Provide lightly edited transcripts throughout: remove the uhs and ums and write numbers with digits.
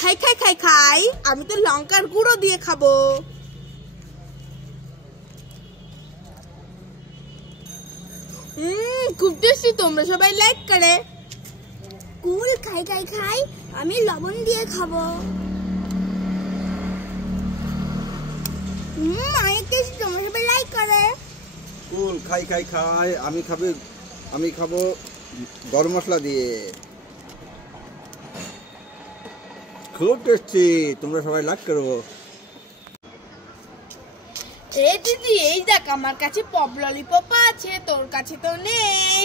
খাই খাই খাই খাই, আমি তো লঙ্কার গুঁড়ো দিয়ে খাবো। খুব টেস্টি, তোমরা সবাই লাইক করে। কুল খাই খাই খাই, আমি লবণ দিয়ে খাবো। অনেক টেস্টি, তোমরা সবাই লাইক করে। কুল খাই খাই খাই, আমি খাবো গরম মশলা দিয়ে। খুব টেস্টি, তোমরা সবাই লাইক করো। এ দিদি, এই দেখ আমার কাছে পপ ললিপপ আছে, তোর কাছে তো নেই।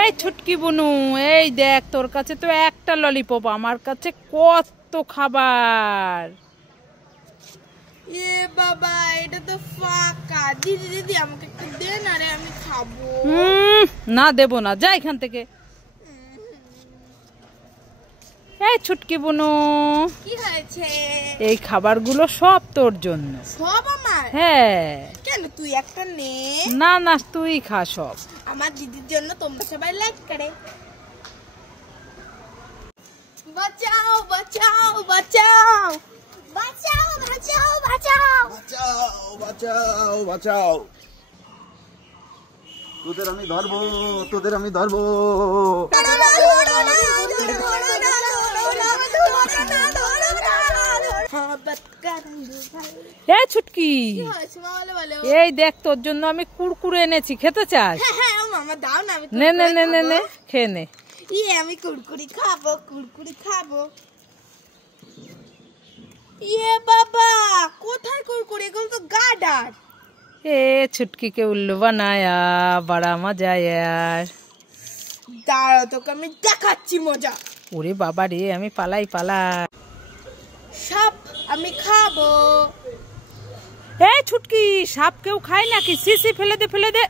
এই ছুটকি বুনু, এই দেখ তোর কাছে তো একটা ললিপপ, আমার কাছে কত খাবার। এ বাবা, এটা তো ফাঁকা। দিদি দিদি আমাকে একটু দে না রে, আমি খাবো। না দেব না, যা এখান থেকে। এই ছুটকি বুনু, কি হয়েছে? এই খাবারগুলো সব তোর জন্য। সব আমার? হ্যাঁ। কেন, তুই একটা নে। না না, তুই খা সব। আমার দিদির জন্য তোমরা সবাই লাইক করে। বাঁচাও বাঁচাও বাঁচাও বাঁচাও বাঁচাও বাঁচাও বাঁচাও বাঁচাও বাঁচাও, তোদের আমি ধরবো। এই ছুটকি, এই দেখ তোর জন্য আমি কুরকুরে এনেছি, খেতে চাস? হ্যাঁ মামা দাও না, আমি নে নে নে নে নে, খেয়ে নে। আমি কুরকুরি খাবো। ইয়ে বাবা, কোথায় কুরকুরি? এগুলো তো গার্ডার। এ ছুটকি কে উল্লু বানায়া, বড়া মজা यार। দাঁড়াও, তোকে আমি দেখাচ্ছি মজা। ওরে বাবা রে, আমি পালাই। সাপ আমি খাবো। এই ছুটকি, সাপ কেউ খায় নাকি? সিসি ফেলে দে।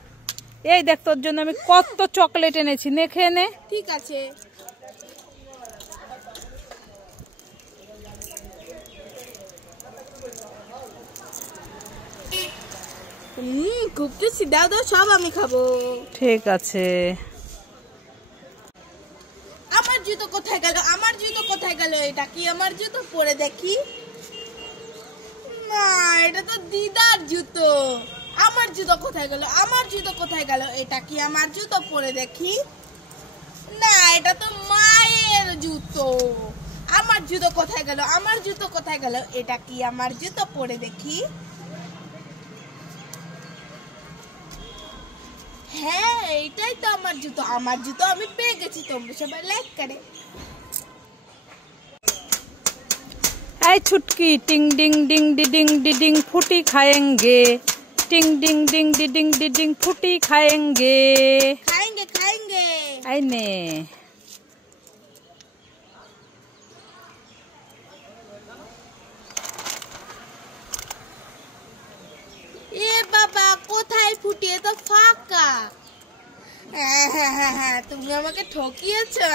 এই দেখ তোর জন্য আমি কত চকলেট এনেছি, নে খেয়ে নে। ঠিক আছে। খুব টেস্টি, দাও সব আমি খাবো। ঠিক আছে। আমার জুতো কোথায় গেল? এটা কি আমার জুতো? পরে দেখি। না, এটা তো দিদার জুতো। আমার জুতো কোথায় গেল? এটা কি আমার জুতো? পরে দেখি। না, এটা তো মায়ের জুতো। আমার জুতো কোথায় গেল? এটা কি আমার জুতো? পরে দেখি। হ্যাঁ, এটাই তো আমার জুতো। আমি পেয়ে গেছি, তোমরা সবাই লাইক করে। এই ছুটকি, টিং ডিং ডিং ডিডিং ডিডিং ফুটি খাएंगे, টিং ডিং ডিং ডিডিং ডিডিং ফুটি খাएंगे। খাएंगे। আই নে। এ বাবা, কোথায় ফুটিয়ে? তো ফাঁকা। তুমি আমাকে ঠকিয়েছো।